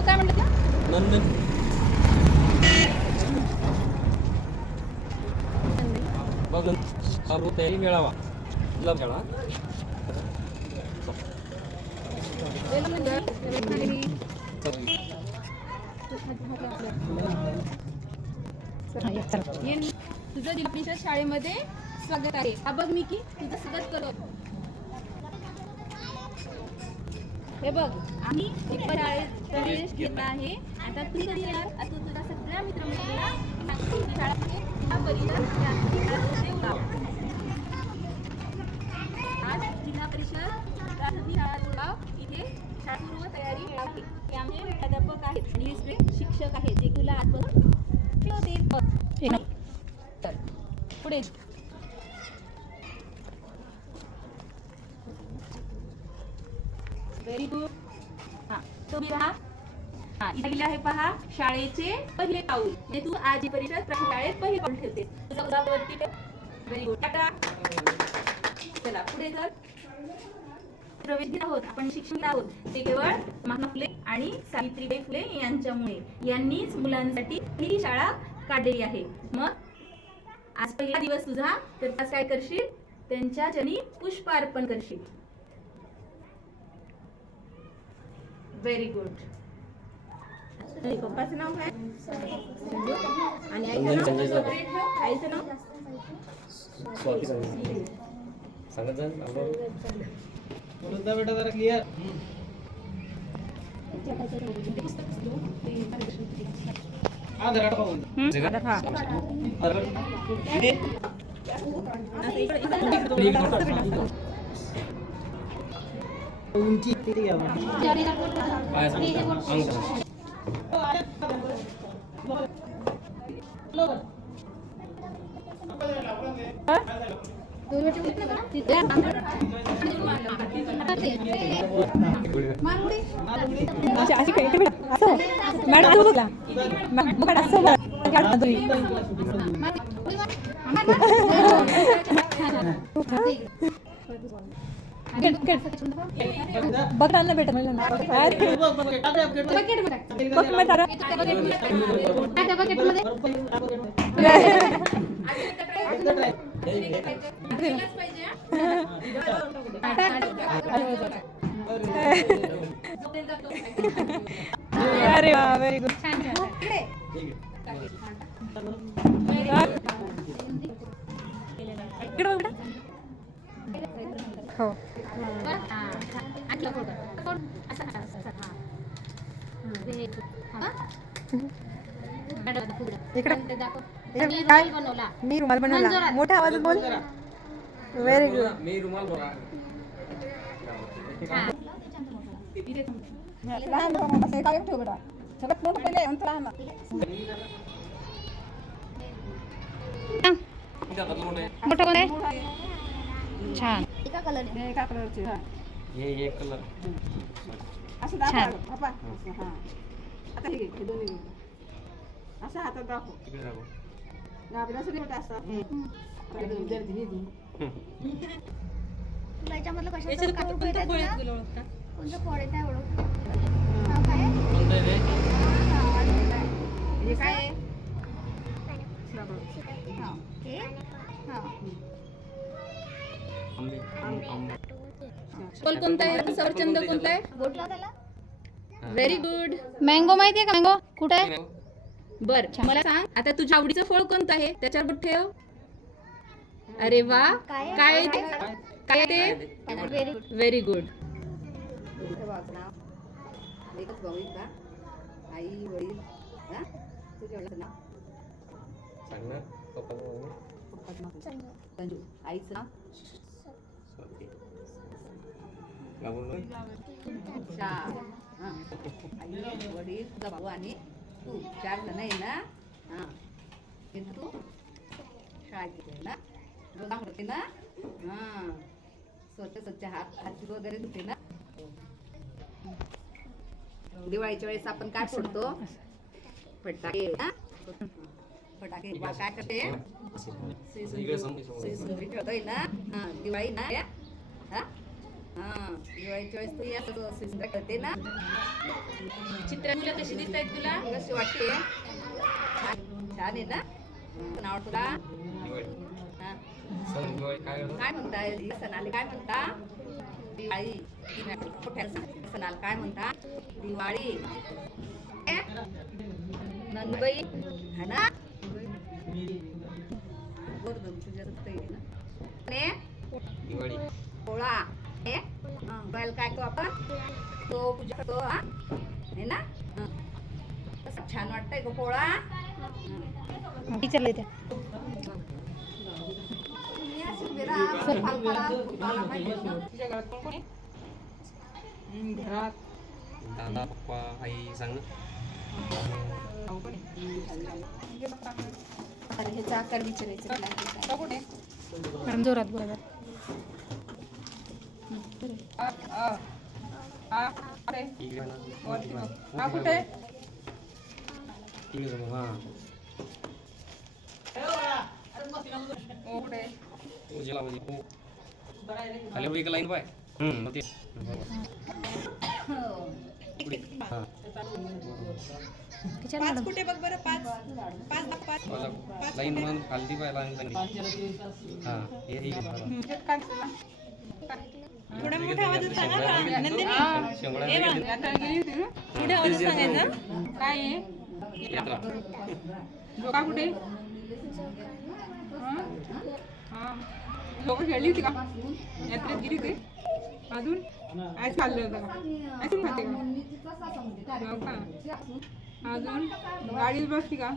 नाव काय म्हणलं ते? नंदन बघून सर्व तयारी मिळावा तुला खेळा तुझं दिल्लीच्या शाळेमध्ये स्वागत आहे. हा बघ मी की तुझं स्वागत करो. हे बघ आम्ही शाळेत प्रवेश केला आहे. आता तू कधी येणार? आता तुझ्या सगळ्या मित्रमैत्रिणींना आज जिल्हा परिषद प्राथमिक शाळा जोडाव इथे शाळापूर्व तयारी आहे. हे आमचे प्राध्यापक आहेत आणि दुसरे शिक्षक आहेत जे तुला आजपासून शिकवतील. तर पुढे व्हेरी गुड. हां तुम्ही पहा. हां इथे लिहिले आहे पहा शाळेचे पहिले पाऊल. म्हणजे तू आज ही परिषद प्राथमिक शाळेत पहिले पाऊल ठेवते. तुझा उदावरती ठेव. Very good. टाटा. चला पुढे चल. प्रवेश घेत आहोत आपण शिक्षण घेत आहोत ते केवळ महात्मा फुले आणि सावित्रीबाई फुले यांच्यामुळे. यांनीच मुलांसाठी ही शाळा काढलेली आहे. मग आज पहिला दिवस तुझा तर आज काय करशील? त्यांच्या चरणी पुष्पार्पण करशील. Very good. पप्पाचं नाव काय? आणि आईचं नाव? आईचं नाव स्वाती सांगत जा बोलता बेटा जरा क्लियर. हा धराड पाहून उंची किती घ्यावं? अशी काही असं मॅडम बोला मग असं बघा ना बेटा मला अरे वा व्हेरी गुड. हो मी रुमाल बनवला. मोठ्या आवाजात बोल. Very good. मी रुमाल बोला लहान ठेव बेटा सगळ्यात मोठं पहिले लहान मोठं कोण आहे? छान. एका कलरचे हे कलर असं दाखव बाबा. हां आता हे घे दोन्ही असं हातात दाखव. तिकडे दाखव. आपल्याला सगळे मोठे असतात. तुला याच्यामधलं कशाचं कोणतं फळ आहे ओळख? नाव काय आहे? कोणतं आहे ते? हे काय आहे? हां हे हां फळ कोणतं आहे? सफरचंद कोणतं आहे? बोट लाव त्याला. Very good. मँगो माहिती आहे का? मँगो कुठे आहे? बर मला सांग आता तुझ्या आवडीचं फळ कोणतं आहे? त्याच्यावर बोट ठेव. अरे वा काय ते? काय ते? Very good. एकच भाऊ का? आई वडील हा तुझ्या नाव सांग ना पप्पाचं नाव. संजू. आईचं नाव स्वाती. काय बोललो? अच्छा. हां आई वडील तुझा भाऊ आणि तू 4 जण आहे ना. हां हे तू शाळेत घेते ना रोज आवडते ना. हां स्वच्छ हात वगैरे धुते ना. दिवाळीच्या वेळेस आपण काय फोडतो? फटाके. फटाके काय करते? ठेवतोय ना. हां दिवाळी ना. हां हा दिवाळीच्या वेळेस तू या सिंदूर करते ना चित्र मुलं कशी दिसत आहेत तुला? कशी वाटते छान आहे ना नाव तुला दिवाळी हा. सण दिवाळी काय करतो? काय म्हणता या सणाला काय म्हणता दिवाळी मोठ्या सणाला काय म्हणता दिवाळी नंदबाई है ना गोरधन तुझ्या ना आणि दिवाळी पोळा हे बैल काय करतो आपण तो पूजा करतो हा है ना कसं छान वाटतंय गो पोळा टीचरला त्या तुझ्या घरात कोण कोण आहे? घरात दादा पप्पा आई सांग ना. भाऊ पण आहे. ह्याचा आकार विचारायचा तो कुठे? मॅडम जोरात बरोबर कुठे? इकडे ना. वरती बघ. हा कुठे? इकडे जाऊ, हा. ओ कुठे? उजेला म्हणजे खूप. खाली बघ, एक लाईन पाय. मग ते. इकडे. हा. टीचर मॅडम कुठे बघ बरं पाच पाच बघा, लाईन म्हणून खालती पाय लाईन खाली. हा, हे ठीक आहे. थोड्या मोठ्या आवाजात सांगा ना, नंदिनी. शेंगोळा ए बा, आता गेली होती ना? मोठ्या आवाजात सांगायचं. काय आहे? यात्रा. जोका कुठे? हा जोका खेळली होती का? यात्रेत गेली होती? अजून आईस खाल्लं होतं का? आईस्क्रीम खाते का? हो का? अजून गाडीत बसती का?